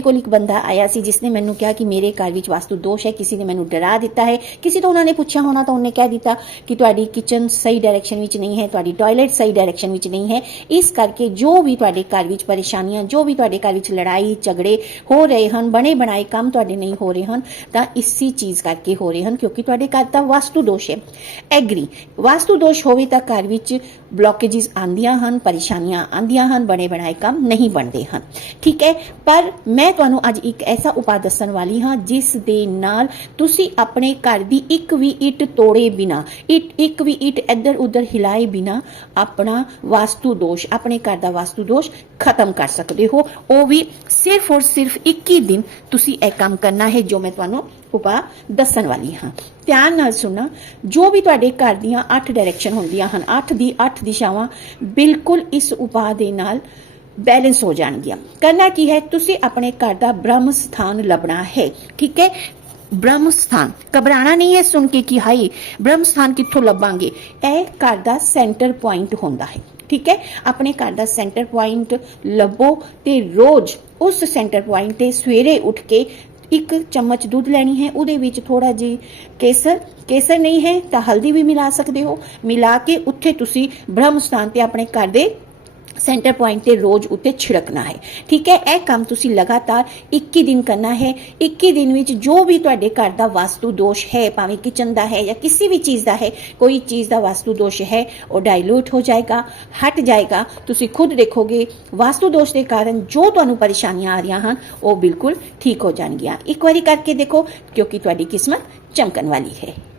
ਕੋਲ ਇੱਕ ਬੰਦਾ ਆਇਆ ਸੀ ਜਿਸਨੇ ਮੈਨੂੰ ਕਿਹਾ ਕਿ ਮੇਰੇ ਘਰ ਵਿੱਚ ਵਾਸਤੂ ਦੋਸ਼ ਹੈ, ਕਿਸੇ ਨੇ ਮੈਨੂੰ ਡਰਾ ਦਿੱਤਾ ਹੈ। ਕਿਸੇ ਤੋਂ ਉਹਨਾਂ ਨੇ ਪੁੱਛਿਆ ਹੋਣਾ ਤਾਂ ਉਹਨੇ ਕਹਿ ਦਿੱਤਾ ਕਿ ਤੁਹਾਡੀ ਕਿਚਨ ਸਹੀ ਡਾਇਰੈਕਸ਼ਨ ਵਿੱਚ ਨਹੀਂ ਹੈ, ਤੁਹਾਡੀ ਟਾਇਲਟ ਸਹੀ ਡਾਇਰੈਕਸ਼ਨ ਵਿੱਚ ਨਹੀਂ ਹੈ। ਇਸ ਕਰਕੇ ਜੋ ਵੀ ਤੁਹਾਡੇ ਘਰ ਵਿੱਚ ਪਰੇਸ਼ਾਨੀਆਂ, ਜੋ ਵੀ ਤੁਹਾਡੇ ਘਰ ਵਿੱਚ ਲੜਾਈ, ਝਗੜੇ ਹੋ ਰਹੇ ਹਨ, ਬਣੇ ਬਣਾਏ ਕੰਮ ਤੁਹਾਡੇ ਨਹੀਂ ਹੋ ਰਹੇ ਹਨ, ਤਾਂ ਇਸੇ ਚੀਜ਼ ਕਰਕੇ ਹੋ ਰਹੇ ਹਨ, ਕਿਉਂਕਿ ਤੁਹਾਡੇ ਘਰ ਦਾ ਵਾਸਤੂ ਦੋਸ਼ ਹੈ। ਐਗਰੀ ਵਾਸਤੂ ਦੋਸ਼ ਹੋਵੇ ਤਾਂ ਘਰ ਵਿੱਚ ਬਲੌਕੇजेस ਆਂਦੀਆਂ ਹਨ, ਪਰੇਸ਼ਾਨੀਆਂ ਆਂਦੀਆਂ ਹਨ, ਬਣੇ ਬਣਾਏ ਕੰਮ ਨਹੀਂ ਬਣਦੇ ਹਨ। ਠੀਕ ਹੈ, ਪਰ ਮੈਂ ਮੈਂ ਤੁਹਾਨੂੰ ਅੱਜ ਇੱਕ ਐਸਾ ਉਪਾਅ ਦੱਸਣ ਵਾਲੀ ਹਾਂ, ਜਿਸ ਦੇ ਨਾਲ ਤੁਸੀਂ ਆਪਣੇ ਘਰ ਦੀ ਇੱਕ ਵੀ ਇੱਟ ਤੋੜੇ ਬਿਨਾ, ਇੱਟ, ਇੱਕ ਵੀ ਇੱਟ ਇੱਧਰ ਉੱਧਰ ਹਿਲਾਏ ਬਿਨਾ ਆਪਣਾ ਵਾਸਤੂ ਦੋਸ਼, ਆਪਣੇ ਘਰ ਦਾ ਵਾਸਤੂ ਦੋਸ਼ ਖਤਮ ਕਰ ਸਕਦੇ ਹੋ। ਉਹ ਵੀ ਸਿਰਫ ਔਰ ਸਿਰਫ 21 ਦਿਨ ਤੁਸੀਂ ਇਹ ਕੰਮ ਕਰਨਾ ਹੈ, ਜੋ ਮੈਂ ਤੁਹਾਨੂੰ ਉਪਾਅ ਦੱਸਣ ਵਾਲੀ ਹਾਂ। ਧਿਆਨ ਨਾਲ ਸੁਣਨਾ, ਜੋ ਵੀ ਤੁਹਾਡੇ ਘਰ ਦੀਆਂ 8 ਡਾਇਰੈਕਸ਼ਨ ਹੁੰਦੀਆਂ ਹਨ 8 ਦੀ 8 ਦਿਸ਼ਾਵਾਂ, ਬਿਲਕੁਲ ਇਸ ਉਪਾਅ ਦੇ ਨਾਲ ਬੈਲੈਂਸ ਹੋ ਜਾਣਗੀਆਂ। ਕਰਨਾ ਕੀ ਹੈ? ਤੁਸੀਂ ਆਪਣੇ ਘਰ ਦਾ ਬ੍ਰਹਮ ਸਥਾਨ ਲੱਭਣਾ ਹੈ, ਠੀਕ ਹੈ? ਬ੍ਰਹਮ ਸਥਾਨ। ਘਬਰਾਣਾ ਨਹੀਂ ਹੈ ਸੁਣ ਕੇ ਕਿ ਹਾਈ ਬ੍ਰਹਮ ਸਥਾਨ ਕਿੱਥੋਂ ਲੱਭਾਂਗੇ? ਇਹ ਘਰ ਦਾ ਸੈਂਟਰ ਪੁਆਇੰਟ ਹੁੰਦਾ ਹੈ, ਠੀਕ ਹੈ? ਆਪਣੇ ਘਰ ਦਾ ਸੈਂਟਰ ਪੁਆਇੰਟ ਲੱਭੋ ਤੇ ਰੋਜ਼ ਉਸ ਸੈਂਟਰ ਪੁਆਇੰਟ ਤੇ ਸਵੇਰੇ ਉੱਠ ਕੇ ਇੱਕ ਚਮਚ ਦੁੱਧ ਲੈਣੀ ਹੈ, ਉਹਦੇ ਵਿੱਚ ਥੋੜਾ ਜੀ ਕੇਸਰ। ਕੇਸਰ ਨਹੀਂ ਹੈ ਤਾਂ ਹਲਦੀ ਵੀ ਮਿਲਾ ਸਕਦੇ ਹੋ। ਮਿਲਾ ਕੇ ਉੱਥੇ ਤੁਸੀਂ ਬ੍ਰਹਮ ਸਥਾਨ ਤੇ ਆਪਣੇ ਘਰ ਦੇ ਸੈਂਟਰ ਪੁਆਇੰਟ ਤੇ ਰੋਜ਼ ਉੱਤੇ ਛਿੜਕਣਾ ਹੈ। ਠੀਕ ਹੈ? ਇਹ ਕੰਮ ਤੁਸੀਂ ਲਗਾਤਾਰ 21 ਦਿਨ ਕਰਨਾ ਹੈ। 21 ਦਿਨ ਵਿੱਚ ਜੋ ਵੀ ਤੁਹਾਡੇ ਘਰ ਦਾ ਵਾਸਤੂ ਦੋਸ਼ ਹੈ, ਭਾਵੇਂ ਕਿਚਨ ਦਾ ਹੈ ਜਾਂ ਕਿਸੇ ਵੀ ਚੀਜ਼ ਦਾ ਹੈ, ਕੋਈ ਚੀਜ਼ ਦਾ ਵਾਸਤੂ ਦੋਸ਼ ਹੈ, ਉਹ ਡਾਇਲੂਟ ਹੋ ਜਾਏਗਾ, ਹਟ ਜਾਏਗਾ। ਤੁਸੀਂ ਖੁਦ ਦੇਖੋਗੇ, ਵਾਸਤੂ ਦੋਸ਼ ਦੇ ਕਾਰਨ ਜੋ ਤੁਹਾਨੂੰ ਪਰੇਸ਼ਾਨੀਆਂ ਆ ਰਹੀਆਂ ਹਨ, ਉਹ ਬਿਲਕੁਲ ਠੀਕ ਹੋ ਜਾਣਗੀਆਂ। ਇੱਕ ਵਾਰੀ ਕਰਕੇ ਦੇਖੋ, ਕਿਉਂਕਿ ਤੁਹਾਡੀ ਕਿਸਮਤ ਚਮਕਣ ਵਾਲੀ ਹੈ।